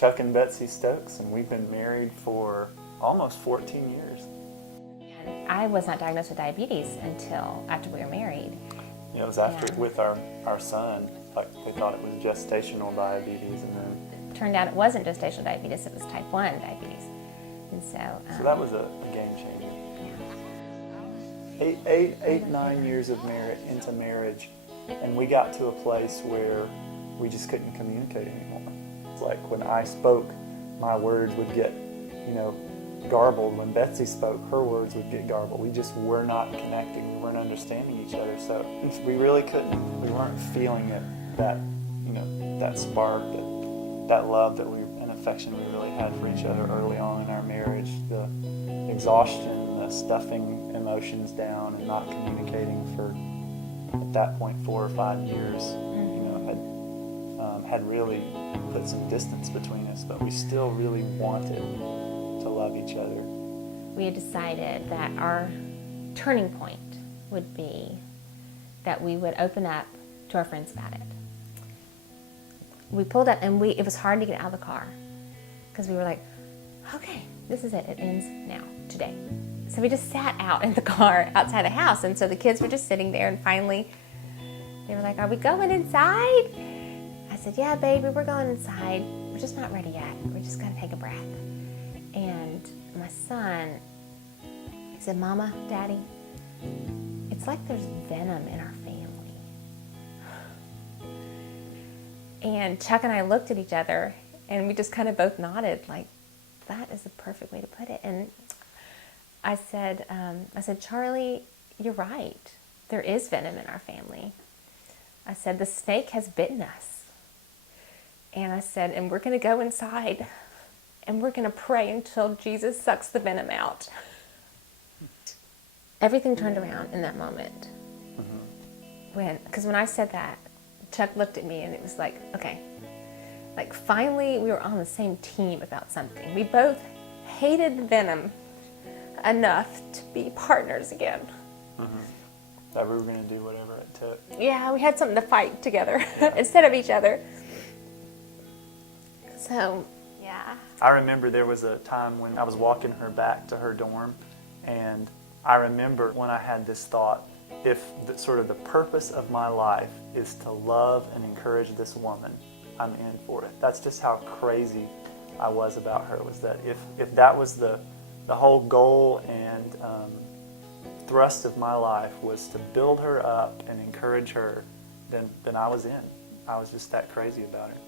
Chuck and Betsy Stokes, and we've been married for almost 14 years. And I was not diagnosed with diabetes until after we were married. It was after, with our son, like they thought it was gestational diabetes, and then It turned out it wasn't gestational diabetes, it was type 1 diabetes. And so that was a game changer. 9 years of into marriage, and we got to a place where we just couldn't communicate anymore. It's like when I spoke, my words would get, garbled. When Betsy spoke, her words would get garbled. We just were not connecting. We weren't understanding each other. So we really couldn't. We weren't feeling it. That spark, that love and affection we really had for each other early on in our marriage. The exhaustion, the stuffing emotions down, and not communicating for, at that point, 4 or 5 years. Had really put some distance between us, but we still really wanted to love each other. we had decided that our turning point would be that we would open up to our friends about it. We pulled up, and it was hard to get out of the car because we were like, okay, this is it. It ends now, today. So we just sat out in the car outside the house, and so the kids were just sitting there, and finally they were like, are we going inside? I said, yeah, baby, we're going inside. We're just not ready yet. We're just going to take a breath. And my son said, Mama, Daddy, it's like there's venom in our family. And Chuck and I looked at each other, and we just kind of both nodded, like, that is the perfect way to put it. And I said, Charlie, you're right. There is venom in our family. I said, the snake has bitten us. And I said, and we're going to go inside, and we're going to pray until Jesus sucks the venom out. Everything turned around in that moment. Because when I said that, Chuck looked at me, and it was like, okay, like finally we were on the same team about something. We both hated the venom enough to be partners again. That we were going to do whatever it took. Yeah, we had something to fight together instead of each other. So, yeah. I remember there was a time when I was walking her back to her dorm, and I remember when I had this thought, if the purpose of my life is to love and encourage this woman, I'm in for it. That's just how crazy I was about her, was that if that was the whole goal and thrust of my life was to build her up and encourage her, then I was in. I was just that crazy about it.